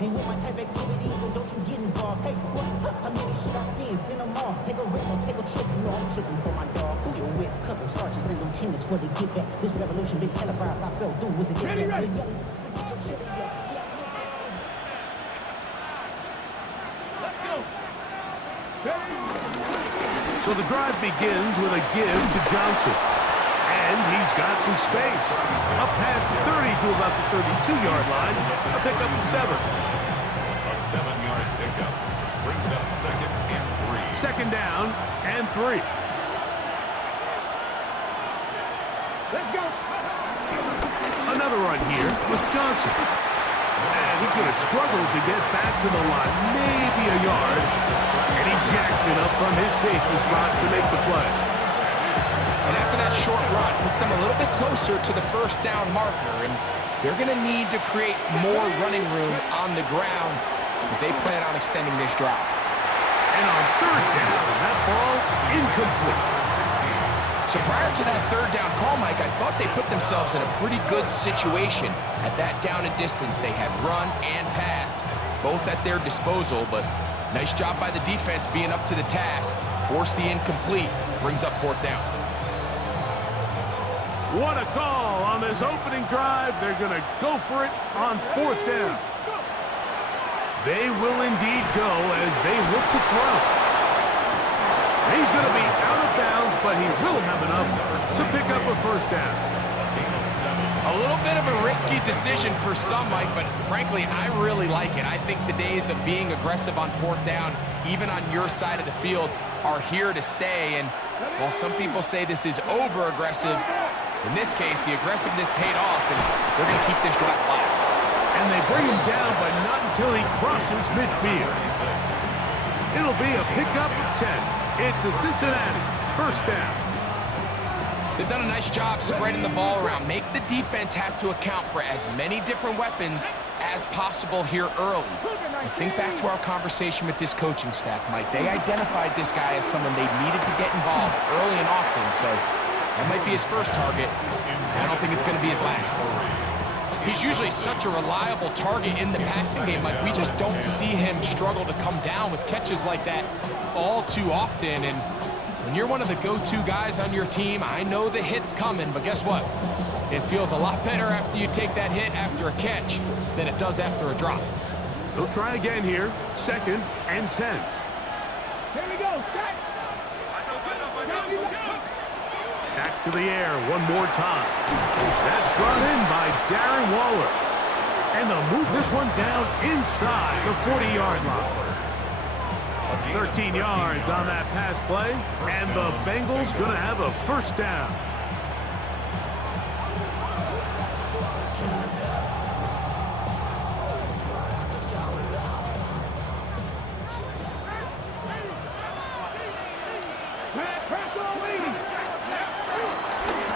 Ain't with my type activities, then don't you get involved. Hey, what? How many should I see and send them off? Take a risk, I'll take a trip. You know I'm tripping for my dog. Who you with? Couple sergeants and them tenants for the get back. This revolution been televised, I fell through with the get back. So the drive begins with a give to Johnson. And he's got some space. Up past the 30 to about the 32-yard line. A pickup of 7. A 7-yard pickup brings up 2nd and 3. Second down and 3. Let's go. Another run here with Johnson. And he's going to struggle to get back to the line. Maybe a yard. Eddie Jackson up from his safety spot to make the play. And after that short run, puts them a little bit closer to the first down marker, and they're going to need to create more running room on the ground if they plan on extending this drive. And on third down, that ball incomplete. So prior to that third down call, Mike, I thought they put themselves in a pretty good situation at that down and distance. They had run and pass, both at their disposal, but nice job by the defense being up to the task. Force the incomplete, brings up 4th down. What a call on this opening drive. They're going to go for it on 4th down. They will indeed go as they look to throw. He's going to be out of bounds, but he will have enough to pick up a 1st down. A little bit of a risky decision for some, Mike, but frankly, I really like it. I think the days of being aggressive on 4th down, even on your side of the field, are here to stay. And while some people say this is over-aggressive, in this case, the aggressiveness paid off, and they're going to keep this drive alive. And they bring him down, but not until he crosses midfield. It'll be a pickup of 10. It's a Cincinnati 1st down. They've done a nice job spreading the ball around. Make the defense have to account for as many different weapons as possible here early. I think back to our conversation with this coaching staff, Mike. They identified this guy as someone they needed to get involved early and often, so that might be his first target. I don't think it's going to be his last. He's usually such a reliable target in the passing game. Like, we just don't see him struggle to come down with catches like that all too often. And when you're one of the go-to guys on your team, I know the hit's coming, but guess what? It feels a lot better after you take that hit after a catch than it does after a drop. They'll try again here. 2nd and 10. Here we go. Set. Back to the air one more time. That's brought in by Darren Waller. And they'll move this one down inside the 40-yard line. 13 yards on that pass play, and the Bengals going to have a 1st down.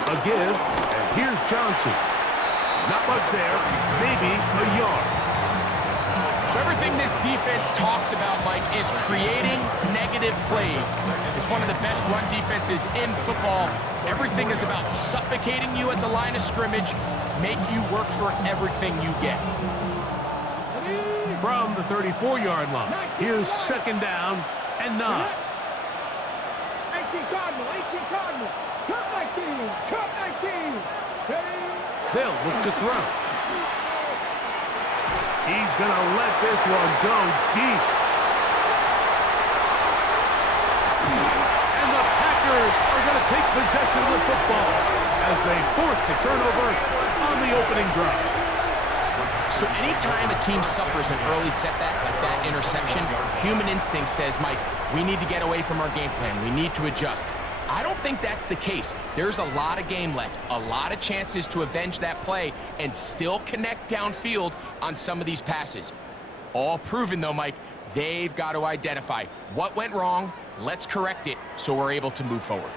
A give, and here's Johnson. Not much there, maybe a yard. So everything this defense talks about, Mike, is creating negative plays. It's one of the best run defenses in football. Everything is about suffocating you at the line of scrimmage, make you work for everything you get. From the 34-yard line, here's 2nd down and 9. 18 Cardinal, 18 Cardinal. Cut 19, cut 19. They'll look to throw. He's going to let this one go deep. And the Packers are going to take possession of the football as they force the turnover on the opening drive. So anytime a team suffers an early setback like that interception, human instinct says, Mike, we need to get away from our game plan. We need to adjust. I don't think that's the case. There's a lot of game left, a lot of chances to avenge that play and still connect downfield on some of these passes. All proven, though, Mike, they've got to identify what went wrong, let's correct it so we're able to move forward.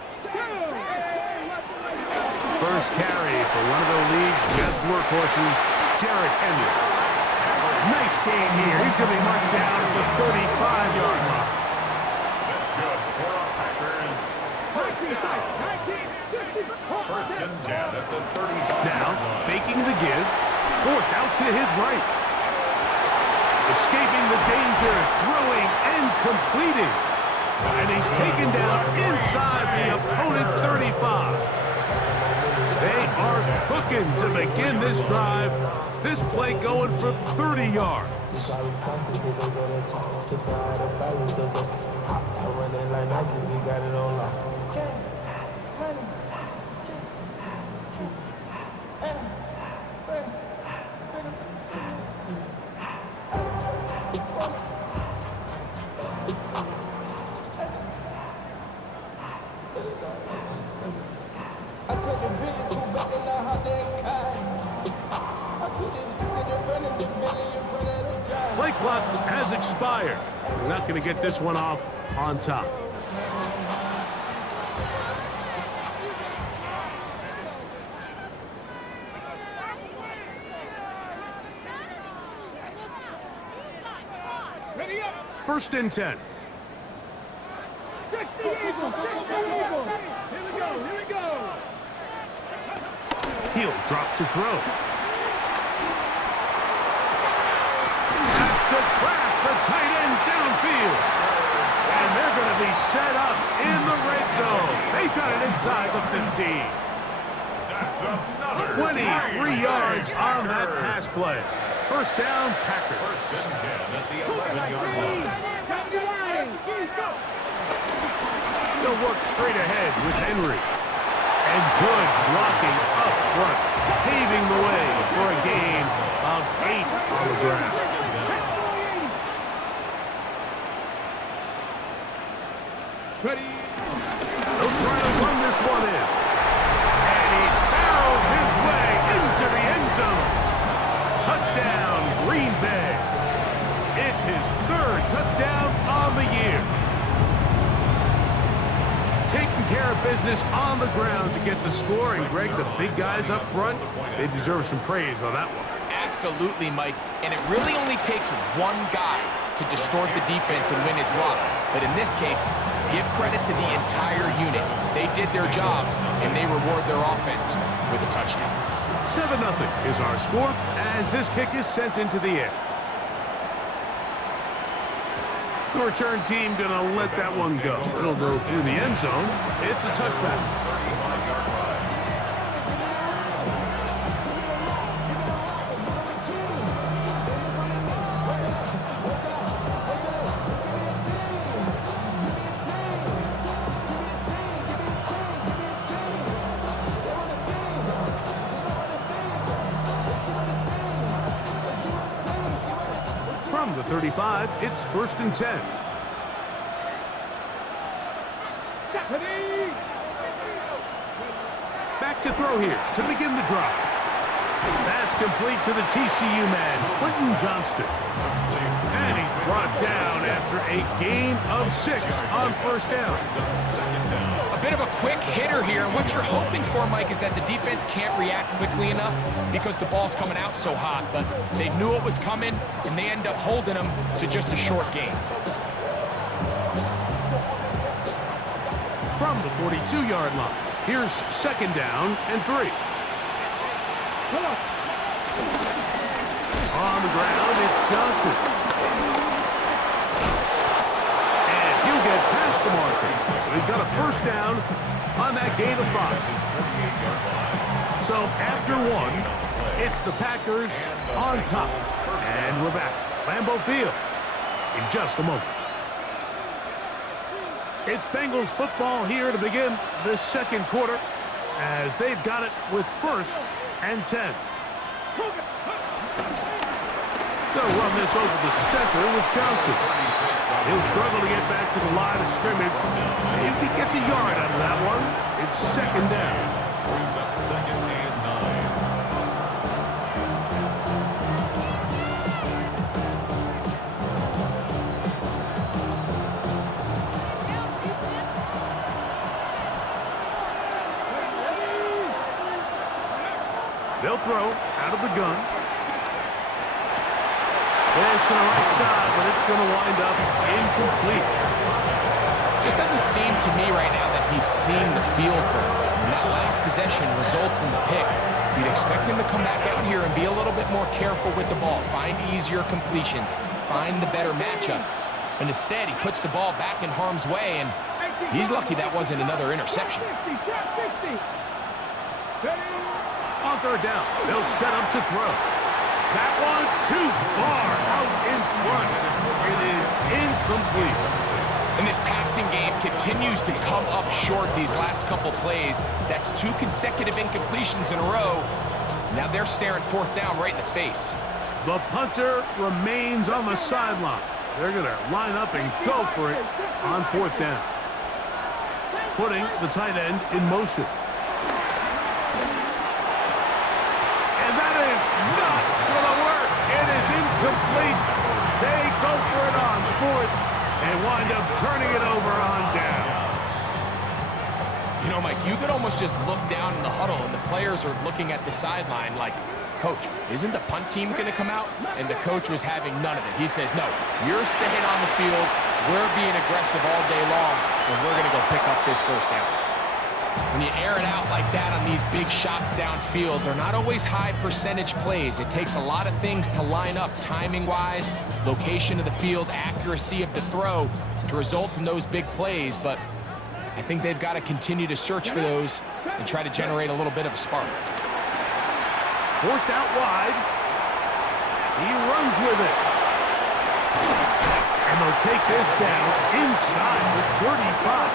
First carry for one of the league's best workhorses, Derrick Henry. Nice game here. He's going to be marked down at the 35-yard line. That's good for our Packers. 1st First and 10 at the 35. Now, faking the give, forced out to his right. Escaping the danger, throwing and completing. And he's taken down inside the opponent's 35. They are cooking to begin this drive. This play going for 30 yards. Play clock has expired. We're not going to get this one off on top. First and 10. He'll drop to throw. That's to craft the tight end downfield. And they're going to be set up in the red zone. They've got it inside the 50. That's another 23 yards on that pass play. First down, Packers. First and 10 at the 11-yard line. They'll work straight ahead with Henry. And good blocking up front, paving the way for a gain of 8 on the ground. They'll try to run this one in. And he barrels his way into the end zone. Touchdown, Green Bay. It's his 3rd touchdown on the year. Taking care of business on the ground to get the score. And, Greg, the big guys up front, they deserve some praise on that one. Absolutely, Mike. And it really only takes one guy to distort the defense and win his block. But in this case, give credit to the entire unit. They did their job, and they reward their offense with a touchdown. 7-0 is our score as this kick is sent into the air. The return team going to let that one go. It'll go through the end zone. It's a touchback. From the 35, it's first and 10. Back to throw here to begin the drive. That's complete to the TCU man, Quentin Johnston. And he's brought down after a gain of 6 on first down. A bit of a quick hitter here, and what you're hoping for, Mike, is that the defense can't react quickly enough because the ball's coming out so hot, but they knew it was coming, and they end up holding them to just a short gain. From the 42-yard line, here's second down and 3. On the ground, it's Johnson. And he'll get past the marker. So he's got a first down on that gain of 5. So after 1, it's the Packers on top. And we're back. Lambeau Field in just a moment. It's Bengals football here to begin the second quarter as they've got it with first and 10. They'll run this over the center with Johnson. He'll struggle to get back to the line of scrimmage. If he gets a yard out of that one, it's second down. Brings up second and 9. They'll throw out of the gun. This to the right side, but it's going to wind up incomplete. Just doesn't seem to me right now that he's seeing the field very well. And that last possession results in the pick. You'd expect him to come back out here and be a little bit more careful with the ball, find easier completions, find the better matchup. But instead, he puts the ball back in harm's way, and he's lucky that wasn't another interception. On third down, they'll set up to throw. That one too far out in front. It is incomplete. And this passing game continues to come up short these last couple plays. That's 2 consecutive incompletions in a row. Now they're staring fourth down right in the face. The punter remains on the sideline. They're going to line up and go for it on fourth down. Putting the tight end in motion. And that is not going to work. It is incomplete. They go for it on fourth and wind up turning it over on down. You know, Mike, you could almost just look down in the huddle and the players are looking at the sideline like, Coach, isn't the punt team going to come out? And the coach was having none of it. He says, no, you're staying on the field. We're being aggressive all day long, and we're going to go pick up this first down. When you air it out like that on these big shots downfield, they're not always high percentage plays. It takes a lot of things to line up timing-wise, location of the field, accuracy of the throw to result in those big plays. But I think they've got to continue to search for those and try to generate a little bit of a spark. Forced out wide. He runs with it. And they'll take this down inside the 35.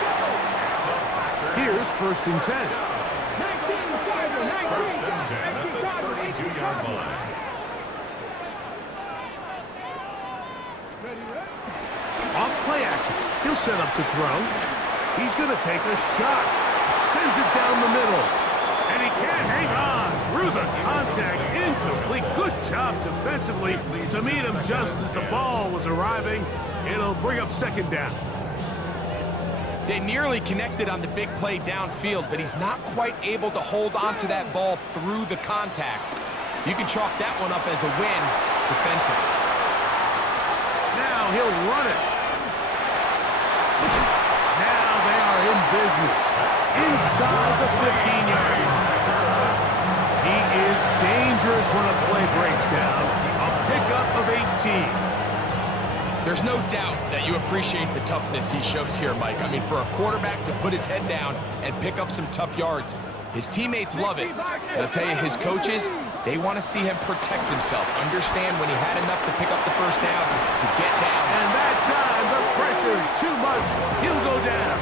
Here's first and 10. First and 10 at the 32-yard line. Off play action. He'll set up to throw. He's going to take a shot. Sends it down the middle. And he can't hang on through the contact. Incomplete. Good job defensively to meet him just as the ball was arriving. It'll bring up second down. They nearly connected on the big play downfield, but he's not quite able to hold on to that ball through the contact. You can chalk that one up as a win defensively. Now he'll run it. Now they are in business. Inside the 15-yard line. He is dangerous when a play breaks down. A pickup of 18. There's no doubt that you appreciate the toughness he shows here, Mike. I mean, for a quarterback to put his head down and pick up some tough yards, his teammates love it. And I'll tell you, his coaches, they want to see him protect himself, understand when he had enough to pick up the first down, to get down. And that time, the pressure too much. He'll go down.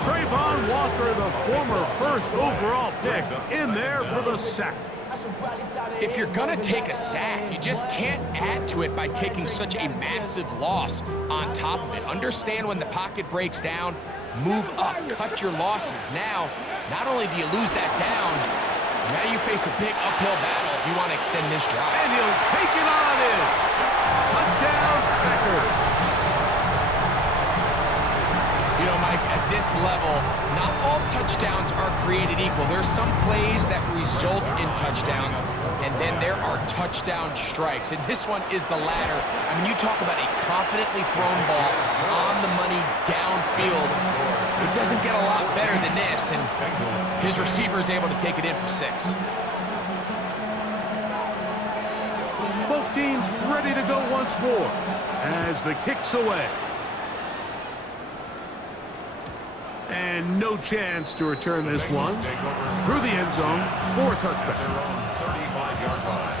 Trayvon Walker, the former first overall pick, in there for the sack. If you're going to take a sack, you just can't add to it by taking such a massive loss on top of it. Understand when the pocket breaks down, move up, cut your losses. Now, not only do you lose that down, now you face a big uphill battle if you want to extend this drive. And he'll take it on in. Touchdown, Packers. You know, Mike, at this level, not all touchdowns are created equal. There's some plays that result in touchdowns, and then there are touchdown strikes. And this one is the latter. I mean, you talk about a confidently thrown ball on the money downfield. It doesn't get a lot better than this, and his receiver is able to take it in for 6. Both teams ready to go once more as the kick's away. And no chance to return this one through the end zone for a touchback. 35-yard line.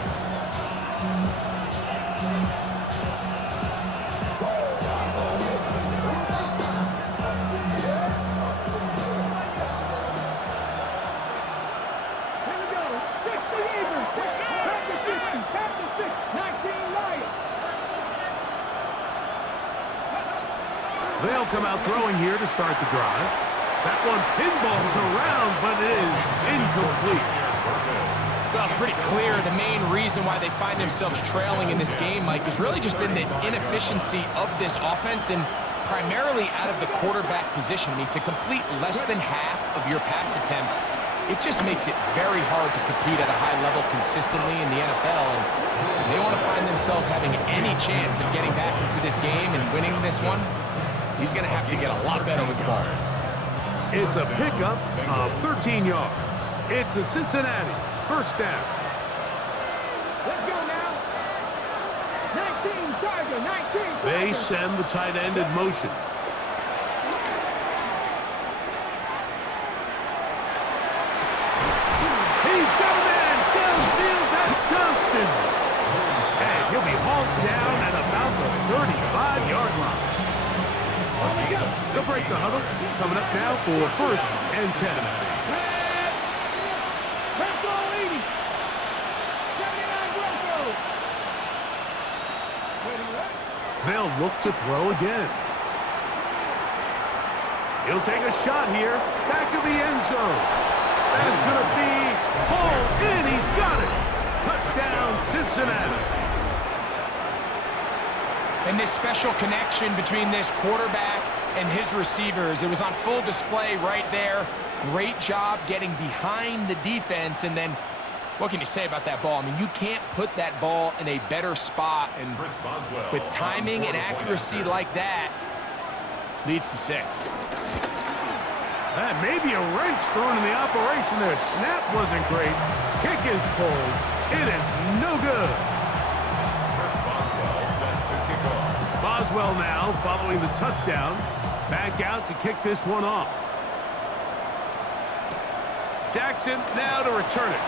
Here we go. 60 even. Back to 60. Back to 6. 19 Lions. They'll come out throwing here to start the drive. That one pinballs around, but it is incomplete. Well, it's pretty clear the main reason why they find themselves trailing in this game, Mike, has really just been the inefficiency of this offense and primarily out of the quarterback position. I mean, to complete less than half of your pass attempts, it just makes it very hard to compete at a high level consistently in the NFL. And if they want to find themselves having any chance of getting back into this game and winning this one, He's going to have to get a lot better with the ball. It's a pickup of 13 yards. It's a Cincinnati first down. Let's go now. 19 Tiger, 19 Tiger. They send the tight end in motion. He's got a man downfield. That's Johnston. And he'll be hauled down at about the 35-yard line. They'll break the huddle. Coming up now for first and 10. Let's go, 80. 79 Bronco. They'll look to throw again. He'll take a shot here. Back of the end zone. That is going to be hauled in. He's got it. Touchdown, Cincinnati. And this special connection between this quarterback and his receivers, it was on full display right there. Great job getting behind the defense. And then what can you say about that ball? I mean, you can't put that ball in a better spot. And with timing and accuracy like that, leads to 6. That may be a wrench thrown in the operation there. Snap wasn't great. Kick is pulled. It is no good. Boswell now following the touchdown. Back out to kick this one off. Jackson now to return it.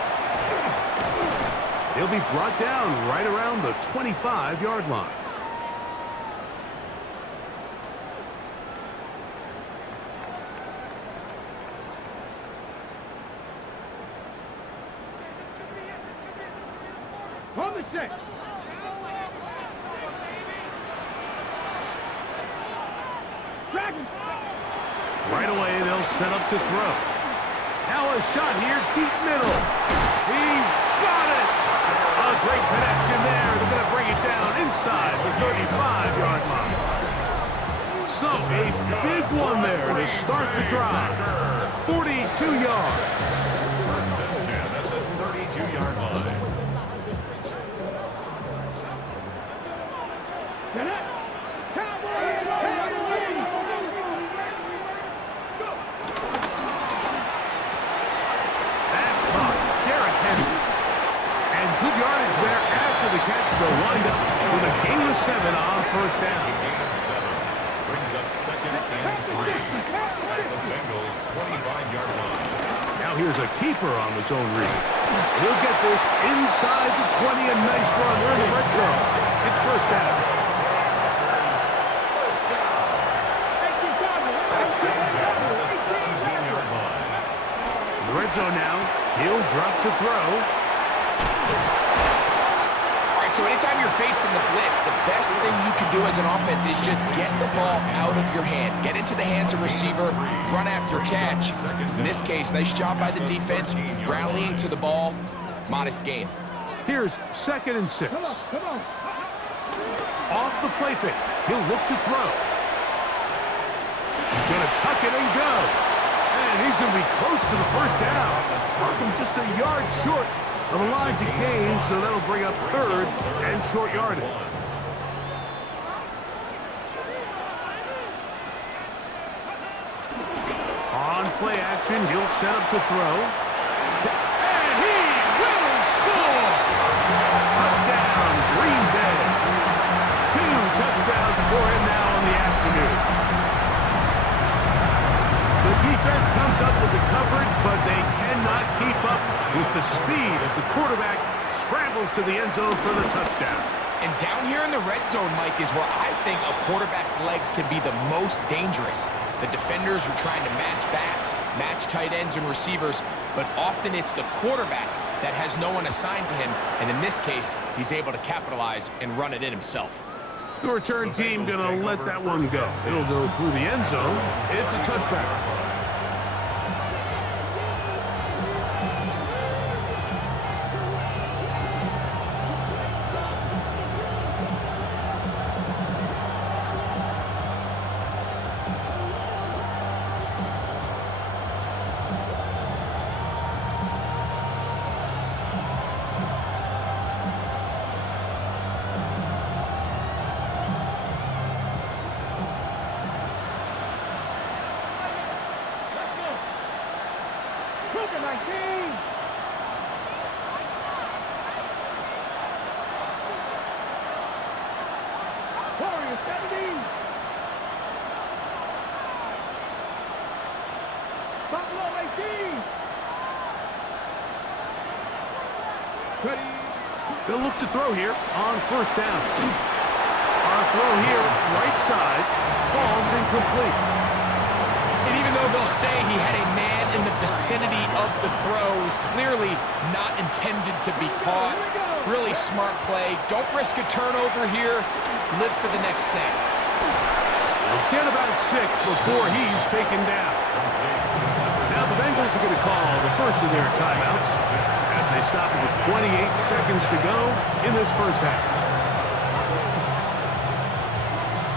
He'll be brought down right around the 25-yard line. Hold the check. Right away, they'll set up to throw. Now a shot here, deep middle. He's got it! A great connection there. They're going to bring it down inside the 35-yard line. So, a big one there to start the drive. 42 yards. First and 10 at the 32-yard line. Get it. Good yardage there after the catch. They'll wind up with a gain of 7 on first down. Gain of 7 brings up second and 3 at the Bengals' 25-yard line. Now here's a keeper on the zone read. He'll get this inside the 20, a nice run. We're in the red zone. It's first down. The 17-yard line. In the red zone now. He'll drop to throw. So anytime you're facing the blitz, the best thing you can do as an offense is just get the ball out of your hand. Get into the hands of receiver, run after catch. In this case, nice job by the defense, rallying to the ball. Modest gain. Here's second and 6. Come on. Off the play fake. He'll look to throw. He's going to tuck it and go. And he's going to be close to the first down. Markham just a yard short of a line to gain, so that'll bring up third and short yardage. On play action, he'll set up to throw. And he will score! Touchdown, Green Bay. 2 touchdowns for him now in the afternoon. The defense comes up with the coverage, but they cannot keep up with the speed as the quarterback scrambles to the end zone for the touchdown. And down here in the red zone, Mike, is where I think a quarterback's legs can be the most dangerous. The defenders are trying to match backs, match tight ends and receivers, but often it's the quarterback that has no one assigned to him, and in this case, he's able to capitalize and run it in himself. The return team going to let that one go. It'll go through the end zone. It's a touchback. 19. Warriors 17. Buffalo 18. Ready. They'll look to throw here on first down. Our throw here, right side, falls incomplete. And even though they'll say he had a man in the vicinity of the throw, it was clearly not intended to be caught. Really smart play. Don't risk a turnover here. Live for the next snap. They'll get about 6 before he's taken down. Now the Bengals are going to call the first of their timeouts as they stop with 28 seconds to go in this first half.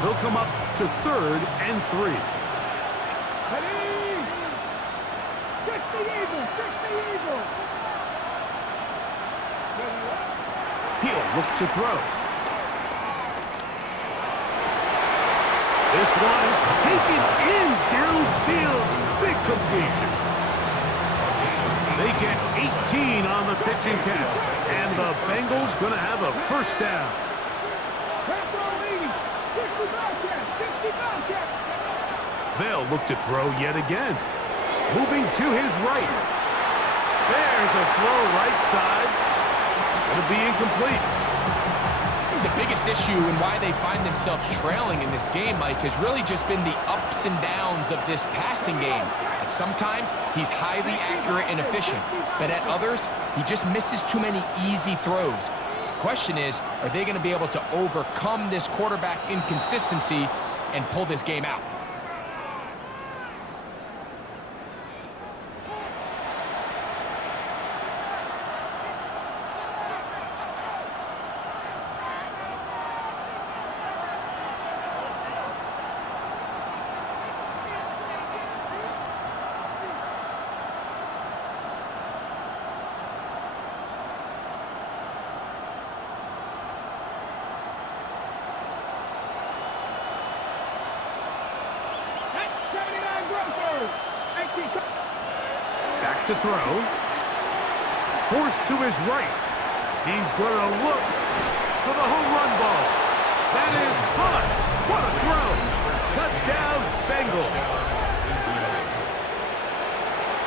They'll come up to 3rd and 3. Ready. 60 Eagles. 60 Eagles. He'll look to throw. This one is taken in downfield. Big completion. They get 18 on the pitching count. And the Bengals going to have a first down. They'll look to throw yet again. Moving to his right. There's a throw right side. It'll be incomplete. I think the biggest issue and why they find themselves trailing in this game, Mike, has really just been the ups and downs of this passing game. At sometimes, he's highly accurate and efficient, but at others, he just misses too many easy throws. Question is, are they going to be able to overcome this quarterback inconsistency and pull this game out? Back to throw. Forced to his right. He's going to look for the home run ball. That is caught. What a throw. Touchdown, Bengals.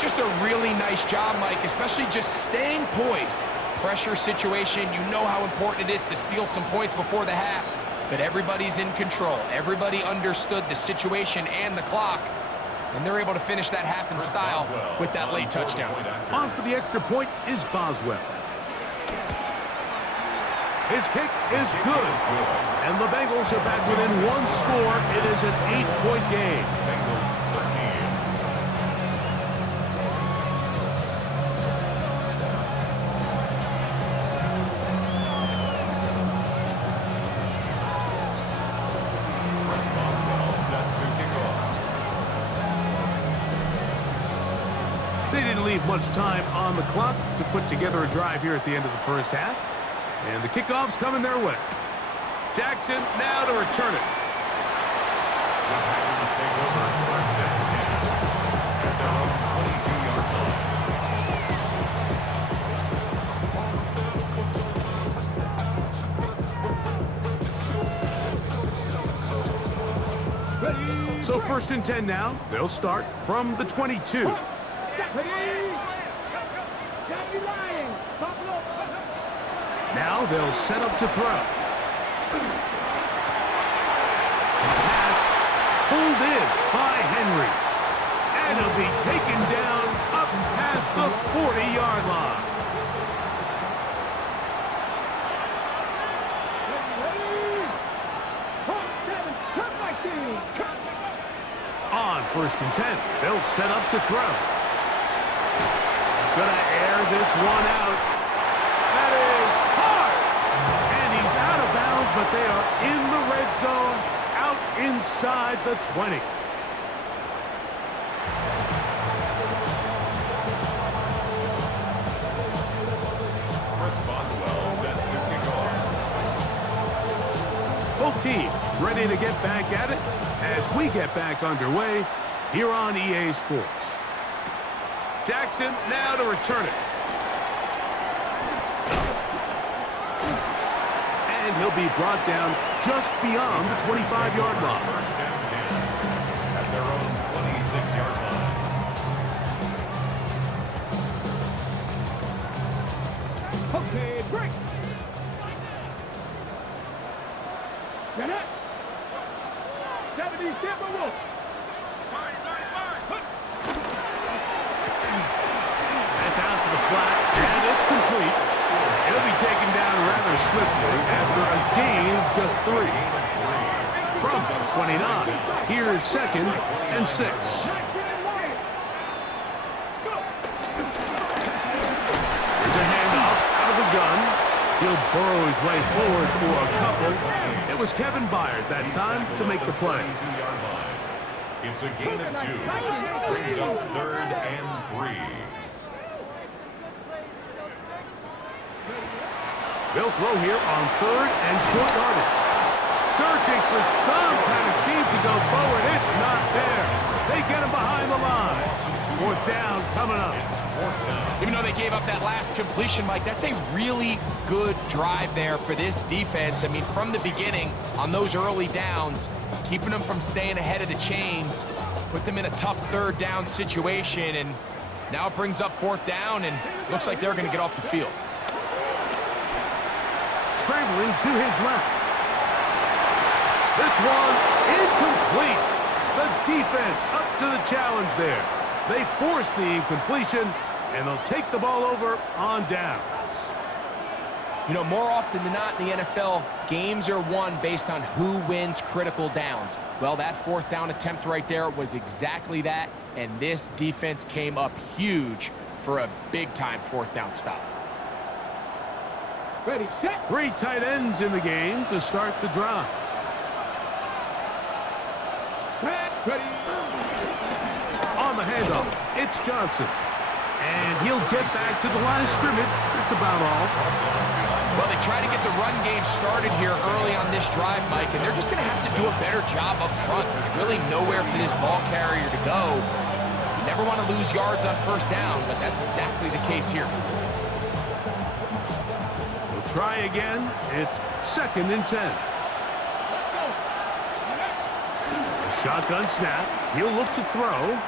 Just a really nice job, Mike, especially just staying poised. Pressure situation, you know how important it is to steal some points before the half, but everybody's in control. Everybody understood the situation and the clock, and they're able to finish that half in style with that late touchdown. On for the extra point is Boswell. His kick is good, and the Bengals are back within 1 score. It is an 8-point game. Bengals 13. They didn't leave much time on the clock to put together a drive here at the end of the first half. And the kickoff's coming their way. Jackson now to return it. The Packers take over first and 10 at their own 22-yard Ready. So 1st and 10 now. They'll start from the 22. Now they'll set up to throw. Pass pulled in by Henry. And he'll be taken down up past the 40-yard line. On 1st and 10, they'll set up to throw. He's going to air this one out. That is hard. And he's out of bounds, but they are in the red zone, out inside the 20. Chris Boswell set to kick off. Both teams ready to get back at it as we get back underway here on EA Sports. Jackson now to return it. And he'll be brought down just beyond the 25-yard line. First down 10 at their own 26-yard line. Okay, break. Get it. 70 Timberwolves. That's out to the flat, and it's complete. He'll be taken down rather swiftly after a gain of just 3. From 29, here's 2nd and 6. There's a handoff out of the gun. He'll burrow his way forward for a couple. It was Kevin Byard that time to make the play. It's a gain of 2. Brings up 3rd and 3. They'll throw here on 3rd and short yardage. Searching for some kind of seam to go forward. It's not there. They get him behind the line. 4th down coming up. Even though they gave up that last completion, Mike, that's a really good drive there for this defense. I mean, from the beginning, on those early downs, keeping them from staying ahead of the chains, put them in a tough 3rd down situation, and now it brings up 4th down, and looks like they're going to get off the field. Scrambling to his left. This one incomplete. The defense up to the challenge there. They force the incompletion, and they'll take the ball over on downs. You know, more often than not in the NFL, games are won based on who wins critical downs. Well, that 4th down attempt right there was exactly that, and this defense came up huge for a big-time 4th down stop. Ready, set. 3 tight ends in the game to start the drive. Ready. On the handoff, it's Johnson. And he'll get back to the line of scrimmage. That's about all. Well, they try to get the run game started here early on this drive, Mike, and they're just going to have to do a better job up front. There's really nowhere for this ball carrier to go. You never want to lose yards on 1st down, but that's exactly the case here. We'll try again. It's 2nd and 10. Shotgun snap. He'll look to throw.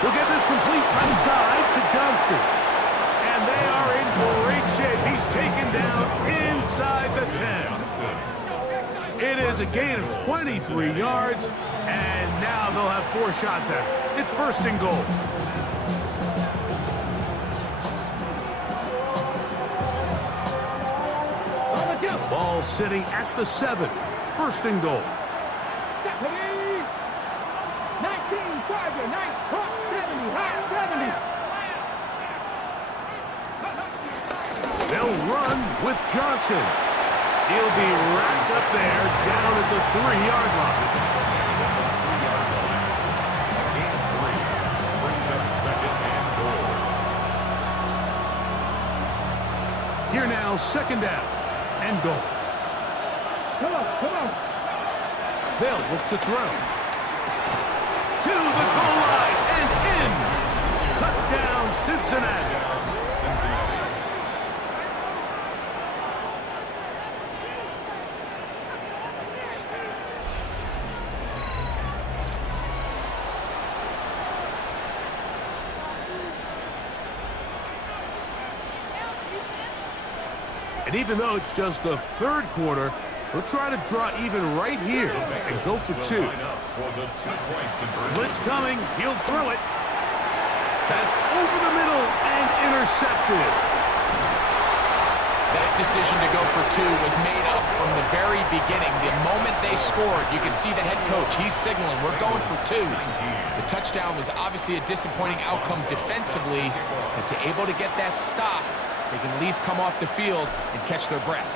He'll get this complete outside to Johnston. And they are in great shape. He's taken down inside the 10. It is a gain of 23 yards. And now they'll have 4 shots at it. It's 1st and goal. Ball sitting at the 7. 1st and goal. 70. They'll run with Johnson. He'll be wrapped up there down at the 3-yard line. Gain of 3. Brings up 2nd and goal. Here now, 2nd down and goal. Come on. They'll look to throw. To the goal line and in. Touchdown, Cincinnati. And even though it's just the 3rd quarter, we'll try to draw even right here and go for 2. Blitz coming. He'll throw it. That's over the middle and intercepted. That decision to go for 2 was made up from the very beginning. The moment they scored, you can see the head coach. He's signaling, we're going for 2. The touchdown was obviously a disappointing outcome defensively, but to able to get that stop, they can at least come off the field and catch their breath.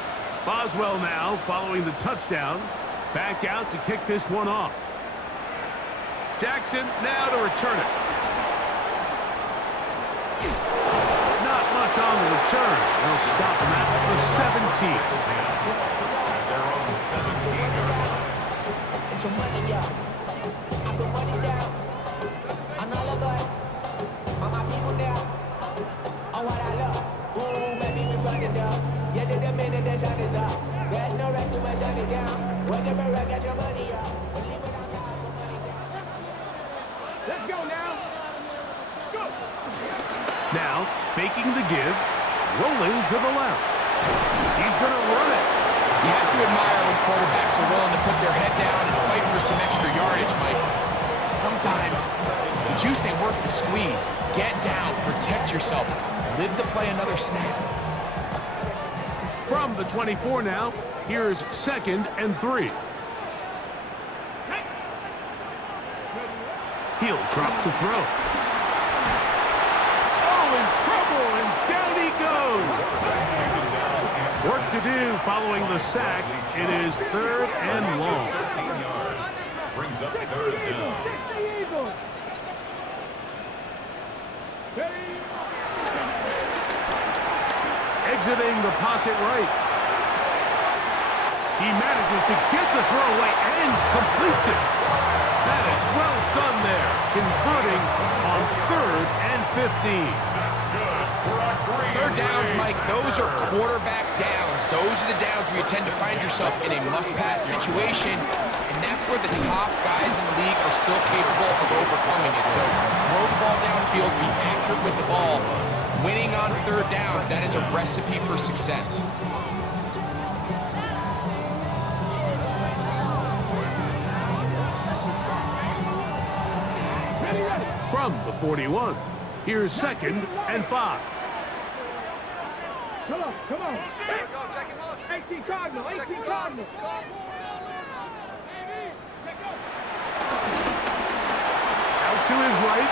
Boswell now following the touchdown. Back out to kick this one off. Jackson now to return it. Not much on the return. They'll stop him at the 17. They're on the 17-yard line. Get your money, y'all. I can run it down. I know I love Let's go now. Go. Now, faking the give, rolling to the left. He's going to run it. You have to admire when quarterbacks are willing to put their head down and fight for some extra yardage, Mike. Sometimes the juice ain't worth the squeeze. Get down, protect yourself, live to play another snap. From the 24 now, here's 2nd and 3. He'll drop to throw. Oh, in trouble, and down he goes. Work to do following the sack. It is 3rd and long. 13 yards. Brings up 3rd down. Exiting the pocket right. He manages to get the throw away and completes it. That is well done there, converting on 3rd and 15. That's good for a green 3rd downs, bay. Mike, those are quarterback downs. Those are the downs where you tend to find yourself in a must-pass situation, and that's where the top guys in the league are still capable of overcoming it. So throw the ball downfield, be accurate with the ball. Winning on 3rd downs, that is a recipe for success. From the 41, here's 2nd and 5. Come on, come on. 18 Cardinal, 18 Cardinal. Out to his right.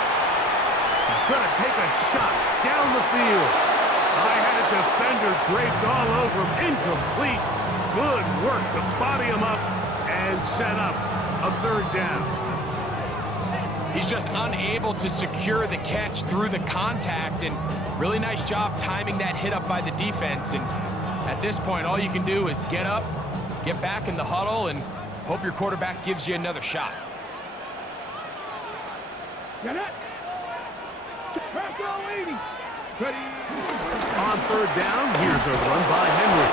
He's going to take a shot down the field. I had a defender draped all over him. Incomplete. Good work to body him up and set up a 3rd down. He's just unable to secure the catch through the contact, and really nice job timing that hit up by the defense. And at this point, all you can do is get up, get back in the huddle, and hope your quarterback gives you another shot. Get it. Back to 80. Ready. On 3rd down, here's a run by Henry.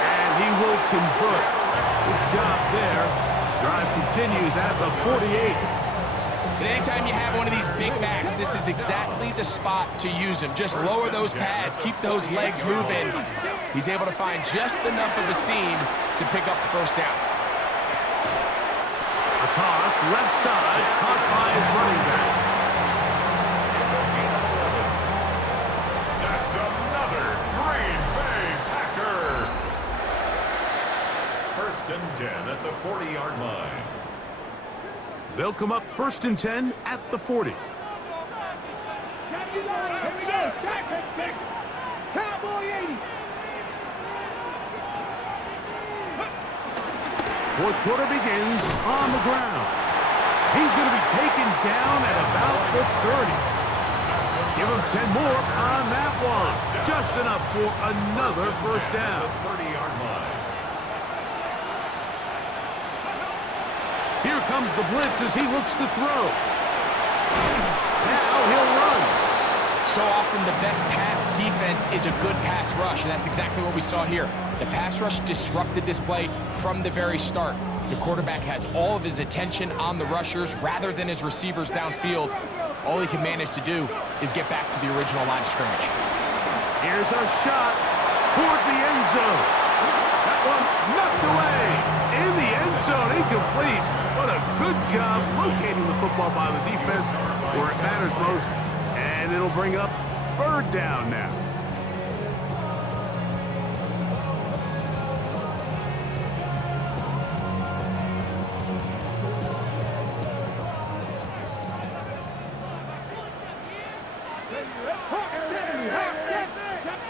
And he will convert. Good job there. Drive continues at the 48. And anytime you have one of these big backs, this is exactly the spot to use him. Just lower those pads, keep those legs moving. He's able to find just enough of a seam to pick up the 1st down. A toss, left side, caught by his running back. It's a gain of 11. That's another Green Bay Packer. 1st and 10 at the 40-yard line. They'll come up 1st and 10 at the 40. Here we go. Cowboy 80. 4th quarter begins on the ground. He's going to be taken down at about the 30s. Give him 10 more on that one. Just enough for another 1st down. 30-yard line. Here comes the blitz as he looks to throw. Now he'll run. So often the best pass defense is a good pass rush, and that's exactly what we saw here. The pass rush disrupted this play from the very start. The quarterback has all of his attention on the rushers rather than his receivers downfield. All he can manage to do is get back to the original line of scrimmage. Here's a shot toward the end zone. That one knocked away. In the end zone, incomplete. What a good job locating the football by the defense where it matters most. And it'll bring up 3rd down now.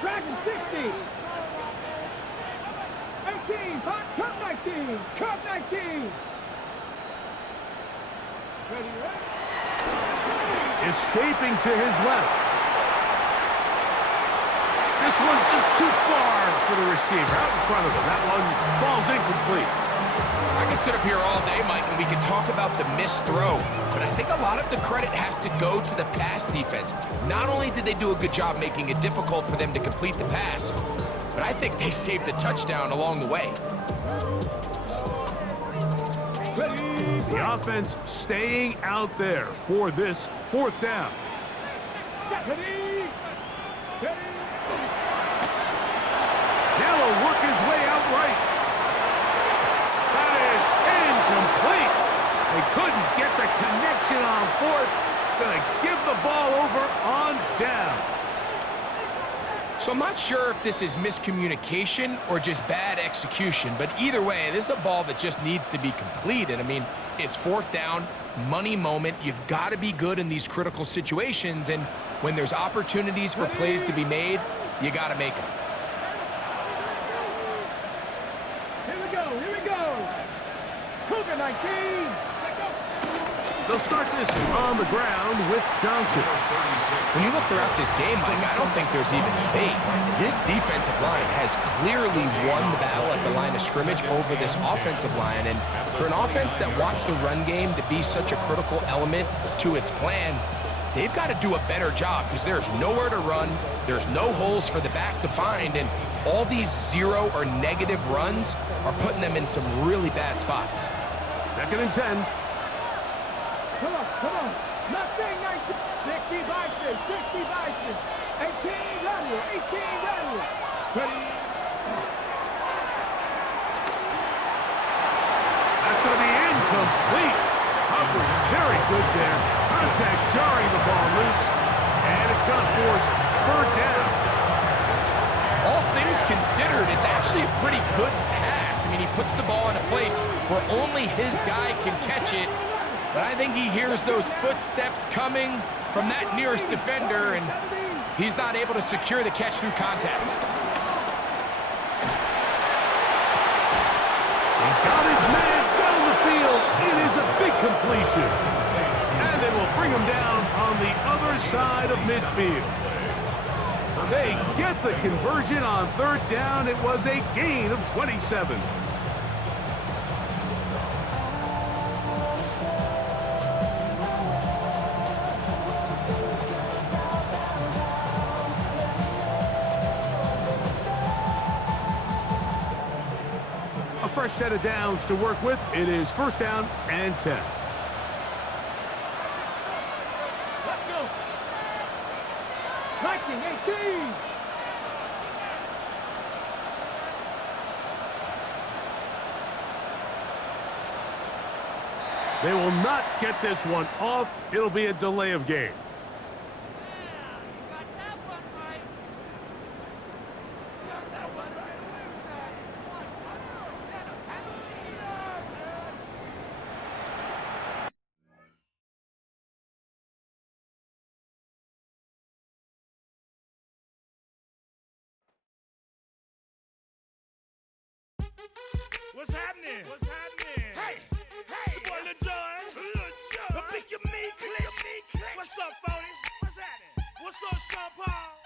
Dragon 60. 18. Cup 19. Cup 19. Escaping to his left. This one just too far for the receiver. Out in front of him. That one falls incomplete. I can sit up here all day, Mike, and we can talk about the missed throw, but I think a lot of the credit has to go to the pass defense. Not only did they do a good job making it difficult for them to complete the pass, but I think they saved the touchdown along the way. The offense staying out there for this fourth down. Now he'll work his way out right. That is incomplete. They couldn't get the connection on fourth. Gonna give the ball over on down. So I'm not sure if this is miscommunication or just bad execution, but either way, this is a ball that just needs to be completed. I mean, it's fourth down, money moment. You've got to be good in these critical situations, and when there's opportunities for plays to be made, you got to make them. Here we go. Cougar 19. They'll start this on the ground with Johnson. When you look throughout this game, Mike, I don't think there's even debate. This defensive line has clearly won the battle at the line of scrimmage over this offensive line. And for an offense that wants the run game to be such a critical element to its plan, they've got to do a better job because there's nowhere to run. There's no holes for the back to find. And all these zero or negative runs are putting them in some really bad spots. 2nd and 10. Come on. Nothing 19. 60 boxes. 18 run here. 18 run here. Ready. That's going to be incomplete. Coverage very good there. Contact jarring the ball loose. And it's going to force 3rd down. All things considered, it's actually a pretty good pass. I mean, he puts the ball in a place where only his guy can catch it. But I think he hears those footsteps coming from that nearest defender, and he's not able to secure the catch through contact. He's got his man down the field. It is a big completion. And they will bring him down on the other side of midfield. They get the conversion on 3rd down. It was a gain of 27. A fresh set of downs to work with. It is 1st down and 10. Let's go. 19, 18. They will not get this one off. It'll be a delay of game. What's happening? Hey, it's your boy Lil Jon. Pick your meat click. What's up, phony? What's happening? What's up, Sean Paul?